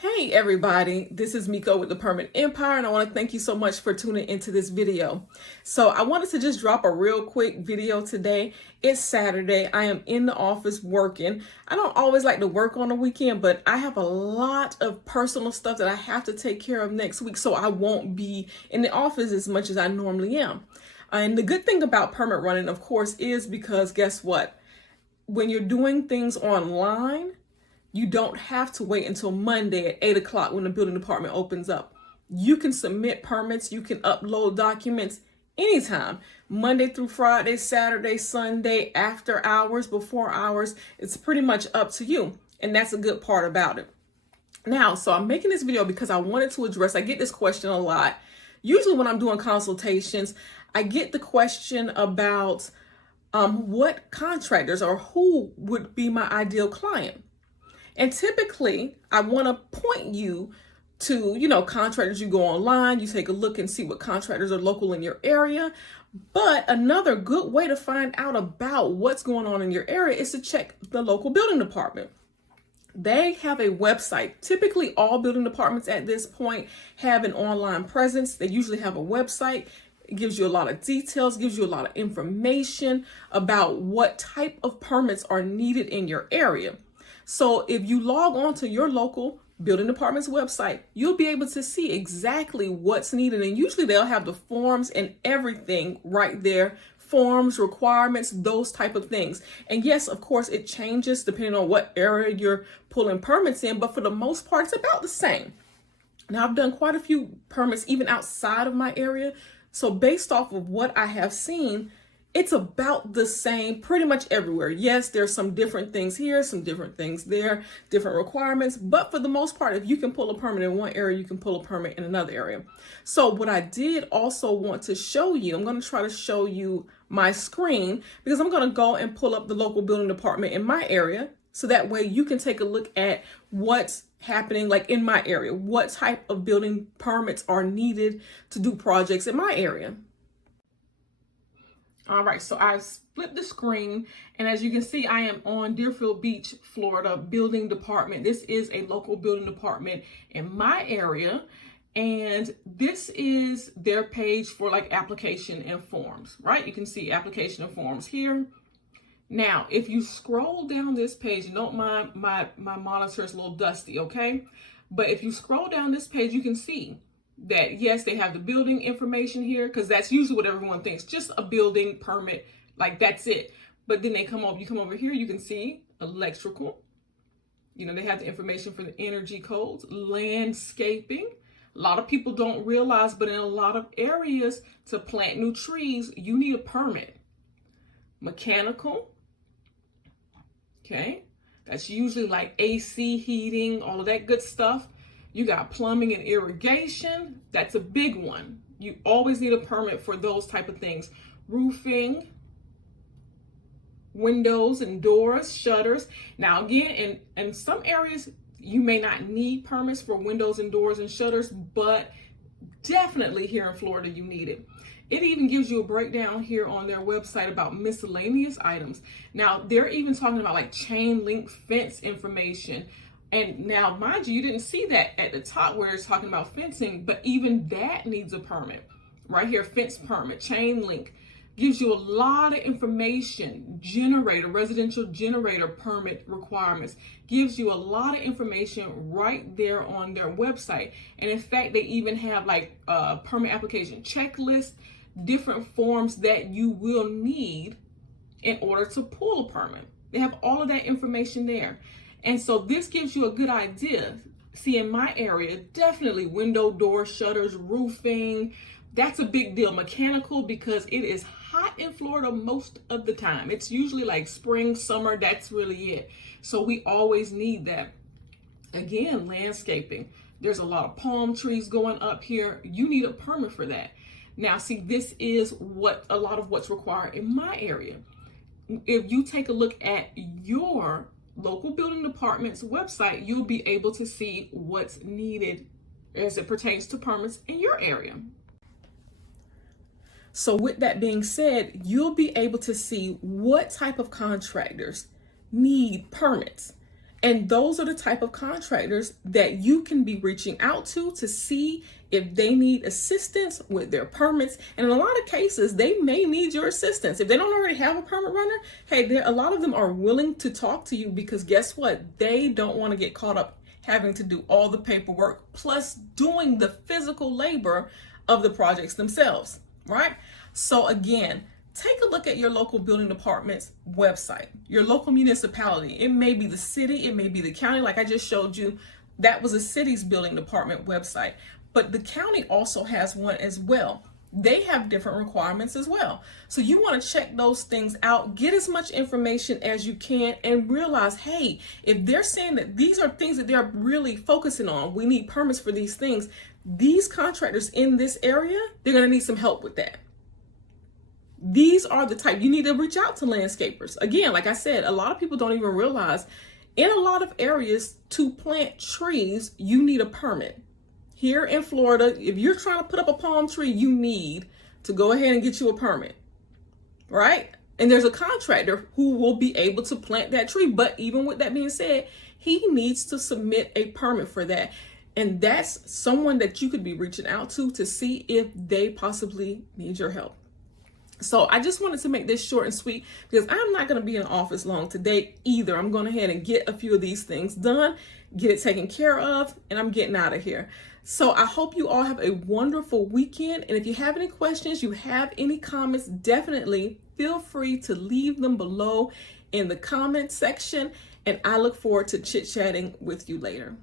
Hey everybody, this is Miko with the Permanent Empire, and I want to thank you so much for tuning into this video. So I wanted to just drop a real quick video today. It's Saturday. I am in the office working. I don't always like to work on the weekend, but I have a lot of personal stuff that I have to take care of next week, so I won't be in the office as much as I normally am. And the good thing about permit running, of course, is because guess what? When you're doing things online, you don't have to wait until Monday at 8 o'clock when the building department opens up. You can submit permits, you can upload documents anytime. Monday through Friday, Saturday, Sunday, after hours, before hours. It's pretty much up to you. And that's a good part about it. Now, so I'm making this video because I wanted to address, I get this question a lot. Usually when I'm doing consultations, I get the question about what contractors or who would be my ideal client. And typically, I want to point you to, contractors. You go online, you take a look and see what contractors are local in your area. But another good way to find out about what's going on in your area is to check the local building department. They have a website. Typically, all building departments at this point have an online presence. They usually have a website. It gives you a lot of details, gives you a lot of information about what type of permits are needed in your area. So if you log on to your local building department's website, you'll be able to see exactly what's needed. And usually they'll have the forms and everything right there. Forms, requirements, those type of things. And yes, of course, it changes depending on what area you're pulling permits in, but for the most part, it's about the same. Now, I've done quite a few permits even outside of my area. So based off of what I have seen, it's about the same pretty much everywhere. Yes, there's some different things here, some different things there, different requirements, but for the most part, if you can pull a permit in one area, you can pull a permit in another area. So what I did also want to show you, I'm going to try to show you my screen because I'm going to go and pull up the local building department in my area. So that way you can take a look at what's happening like in my area, what type of building permits are needed to do projects in my area. All right, so I split the screen, and as you can see, I am on Deerfield Beach, Florida building department. This is a local building department in my area, and this is their page for like application and forms, right? You can see application and forms here. Now, if you scroll down this page, you don't mind my monitor is a little dusty, okay? But if you scroll down this page, you can see that yes, they have the building information here because that's usually what everyone thinks, just a building permit, like that's it. But then you come over here, you can see electrical. They have the information for the energy codes, landscaping. A lot of people don't realize, but in a lot of areas to plant new trees, you need a permit. Mechanical, okay? That's usually like AC, heating, all of that good stuff. You got plumbing and irrigation. That's a big one. You always need a permit for those type of things. Roofing, windows and doors, shutters. Now again, in some areas, you may not need permits for windows and doors and shutters, but definitely here in Florida, you need it. It even gives you a breakdown here on their website about miscellaneous items. Now, they're even talking about like chain link fence information. And now, mind you, you didn't see that at the top where it's talking about fencing, but even that needs a permit. Right here, fence permit, chain link, gives you a lot of information. Generator, residential generator permit requirements, gives you a lot of information right there on their website. And in fact, they even have like a permit application checklist, different forms that you will need in order to pull a permit. They have all of that information there. And so this gives you a good idea. See, in my area, definitely window, door, shutters, roofing. That's a big deal. Mechanical, because it is hot in Florida most of the time. It's usually like spring, summer. That's really it. So we always need that. Again, landscaping. There's a lot of palm trees going up here. You need a permit for that. Now, see, this is a lot of what's required in my area. If you take a look at your local building department's website, you'll be able to see what's needed as it pertains to permits in your area. So with that being said, you'll be able to see what type of contractors need permits. And those are the type of contractors that you can be reaching out to see if they need assistance with their permits. And in a lot of cases, they may need your assistance. If they don't already have a permit runner, hey, a lot of them are willing to talk to you, because guess what? They don't want to get caught up having to do all the paperwork plus doing the physical labor of the projects themselves, right? So again, take a look at your local building department's website, your local municipality. It may be the city, it may be the county. Like I just showed you, that was a city's building department website, but the county also has one as well. They have different requirements as well. So you want to check those things out, get as much information as you can, and realize, hey, if they're saying that these are things that they're really focusing on, we need permits for these things, these contractors in this area, they're going to need some help with that. These are the type, you need to reach out to landscapers. Again, like I said, a lot of people don't even realize in a lot of areas to plant trees, you need a permit. Here in Florida, if you're trying to put up a palm tree, you need to go ahead and get you a permit, right? And there's a contractor who will be able to plant that tree. But even with that being said, he needs to submit a permit for that. And that's someone that you could be reaching out to see if they possibly need your help. So I just wanted to make this short and sweet, because I'm not going to be in office long today either. I'm going ahead and get a few of these things done, get it taken care of, and I'm getting out of here. So I hope you all have a wonderful weekend. And if you have any questions, you have any comments, definitely feel free to leave them below in the comment section. And I look forward to chit-chatting with you later.